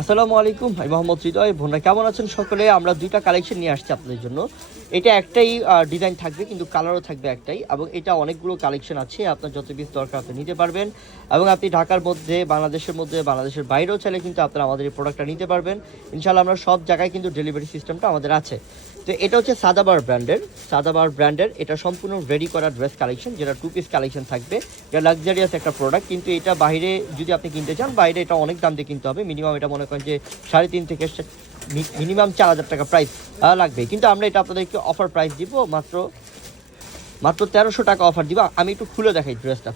আসসালামু আলাইকুম, আমি মোহাম্মদ হৃদয়। বোনরা কেমন আছেন সকলে? আমরা দুইটা কালেকশন নিয়ে আসছি আপনাদের জন্য। এটা একটাই ডিজাইন থাকবে, কিন্তু কালারও থাকবে একটাই, এবং এটা অনেকগুলো কালেকশন আছে। আপনার যত পিস দরকার আপনি নিতে পারবেন, এবং আপনি ঢাকার মধ্যে, বাংলাদেশের বাইরেও চাইলে কিন্তু আপনারা আমাদের এই প্রোডাক্টটা নিতে পারবেন। ইনশাআল্লাহ আমরা সব জায়গায় কিন্তু ডেলিভারি সিস্টেমটা আমাদের আছে। তো এটা হচ্ছে সাদাবার ব্র্যান্ডের এটা সম্পূর্ণ রেডি করা ড্রেস কালেকশন, যেটা 2 পিস কালেকশন থাকবে। এটা লাক্সারিয়াস একটা প্রোডাক্ট, কিন্তু এটা বাইরে যদি আপনি কিনতে চান, বাইরে এটা অনেক দাম দিয়ে কিনতে হবে। মিনিমাম এটা মনে করেন যে 3.5 থেকে মিনিমাম 4,000 টাকা প্রাইস লাগবে। কিন্তু আমরা এটা আপনাদেরকে অফার প্রাইস দিব মাত্র 1300 টাকা অফার দিব। আমি একটু খুলে দেখাই ড্রেসটা।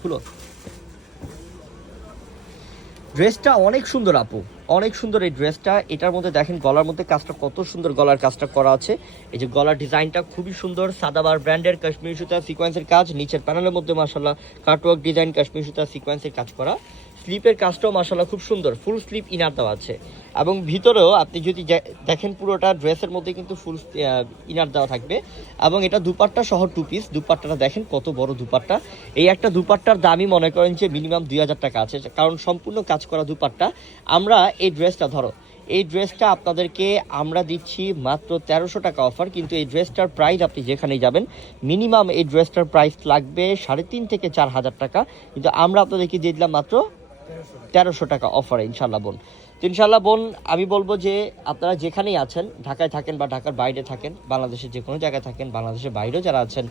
ড্রেসটা অনেক সুন্দর আপু, অনেক সুন্দর এই ড্রেসটা। এটার মধ্যে দেখেন গলার মধ্যে কাজটা কত সুন্দর, গলার কাজটা করা আছে। এই যে গলার ডিজাইনটা খুবই সুন্দর, সাদাবার ব্র্যান্ডের কাশ্মীরি সুতা সিকোয়েন্সের কাজ। নিচের প্যানেলের মধ্যে মাশাআল্লাহ কাটওয়ার্ক ডিজাইন কাশ্মীরি সুতা সিকোয়েন্সের কাজ করা। স্লিপের কাজটাও মাশাআল্লাহ খুব সুন্দর, ফুল স্লিপ ইনার দেওয়া আছে। এবং ভিতরেও আপনি যদি দেখেন পুরোটা ড্রেসের মধ্যে কিন্তু ফুল ইনার দেওয়া থাকবে। এবং এটা দুপাট্টা সহ 2 পিস। দুপাট্টাটা দেখেন কত বড় দুপাট্টা। এই একটা দুপাট্টার দামই মনে করেন যে মিনিমাম 2,000 টাকা আছে, কারণ সম্পূর্ণ কাজ করা দুপাট্টা। আমরা এই ড্রেসটা আপনাদেরকে আমরা দিচ্ছি মাত্র 1300 টাকা অফার। কিন্তু এই ড্রেসটার প্রাইস আপনি যেখানেই যাবেন মিনিমাম এই ড্রেসটার প্রাইস লাগবে 3,500 থেকে 4,000 টাকা। কিন্তু আমরা আপনাদেরকে দিয়ে দিলাম মাত্র 1300 টাকা অফারে। ইনশাল্লাহ বোন, তো ইনশাল্লাহ বোন, আমি বলবো যে আপনারা যেখানেই আছেন, ঢাকায় থাকেন বা ঢাকার বাইরে থাকেন, বাংলাদেশের যে কোনো জায়গায় থাকেন, বাংলাদেশের বাইরেও যারা আছেন,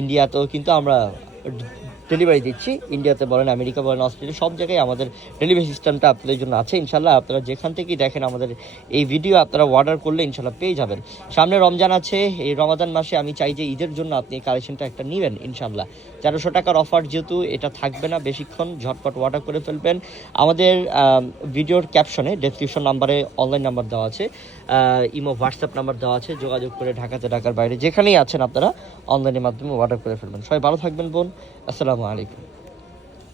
ইন্ডিয়াতেও কিন্তু আমরা ডেলিভারি দিচ্ছি। ইন্ডিয়াতে বলেন, আমেরিকা বলেন, অস্ট্রেলিয়া, সব জায়গায় আমাদের ডেলিভারি সিস্টেমটা আপনাদের জন্য আছে। ইনশাল্লাহ আপনারা যেখান থেকেই দেখেন আমাদের এই ভিডিও, আপনারা অর্ডার করলে ইনশাল্লাহ পেয়ে যাবেন। সামনে রমজান আছে, এই রমাদান মাসে আমি চাই যে ঈদের জন্য আপনি এই কালেকশনটা একটা নেবেন। ইনশাল্লাহ 1300 টাকার অফার, যেহেতু এটা থাকবে না বেশিক্ষণ, ঝটপট অর্ডার করে ফেলবেন। আমাদের ভিডিওর ক্যাপশনে ডেসক্রিপশন নাম্বারে অনলাইন নাম্বার দেওয়া আছে, ইমো হোয়াটসঅ্যাপ নাম্বার দেওয়া আছে। যোগাযোগ করে ঢাকার বাইরে যেখানেই আছেন আপনারা অনলাইনের মাধ্যমে অর্ডার করে ফেলবেন। সবাই ভালো থাকবেন বোন। আসসালামু আলাইকুম।